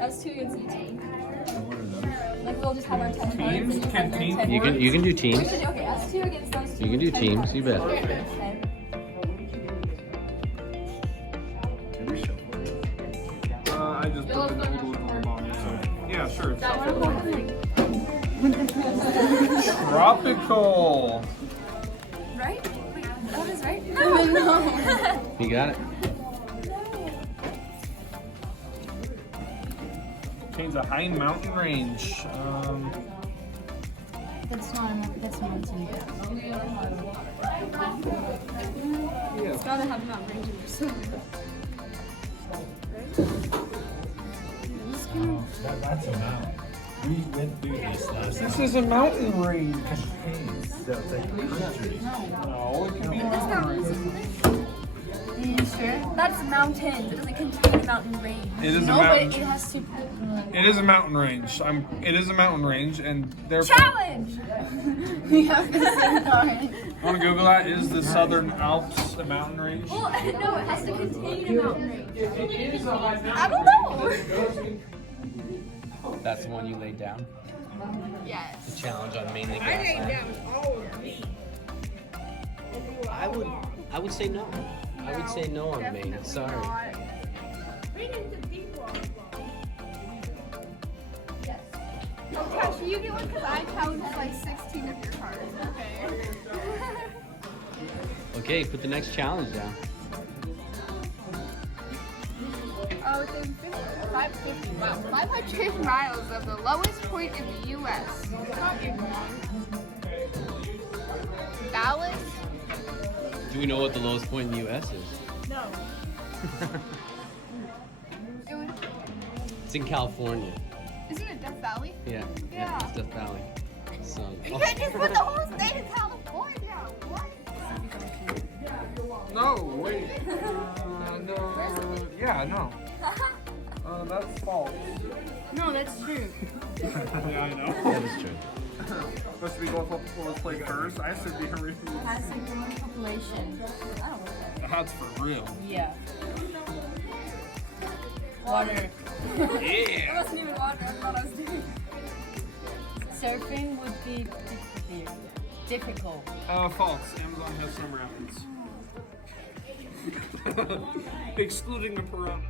us two against you two. Like we'll just have our 10 Teams? points. Can teams You can do teams. Okay, us two against those two. You can do 10 teams. points. You bet. Okay. I just put the old one on. So. Yeah, sure. That one? Tropical. Right? Wait, that is right? No. You got it. Contains a high mountain range. That's not. That's mountain. Yeah. It's gotta have mountain range in yourself. That's a mountain. We went through this last This is a mountain range. That's like country. No, it can be a That's mountain not range. Are you sure? That's mountains. It doesn't contain a mountain range. It is a no, mountain. but it has to. It is a mountain range. It is a mountain range, and therefore. Challenge! We have to say sorry. Want to Google that? Is the Southern Alps a mountain range? Well, no, it has to contain a mountain range. It is a high mountain. I don't know. That's the one you laid down. Yes. The challenge on mainly I laid grassland. down all of me. I would say no. I would say no on Maine. Sorry. Yes. Okay, so you get one because I challenged like 16 of your cards. Okay. Okay, put the next challenge down. Oh, it's in 550. Wow. 500 miles of the lowest point in the U.S. Dallas? Do we know what the lowest point in the U.S. is? No. It was, It's in California. isn't it Death Valley? Yeah. Yeah. It's Death Valley. So. You can't just put the whole state of California. What? No, wait. No. Yeah, no. That's false. No, that's true. Yeah, I know. That is true. Supposed to be going for let's play first. I said the original. Has a growing population. I don't know. That's for real. Yeah. Water. Yeah. It wasn't even water. I thought I was doing. Surfing would be difficult. False. Amazon has some rapids. Excluding the piranha.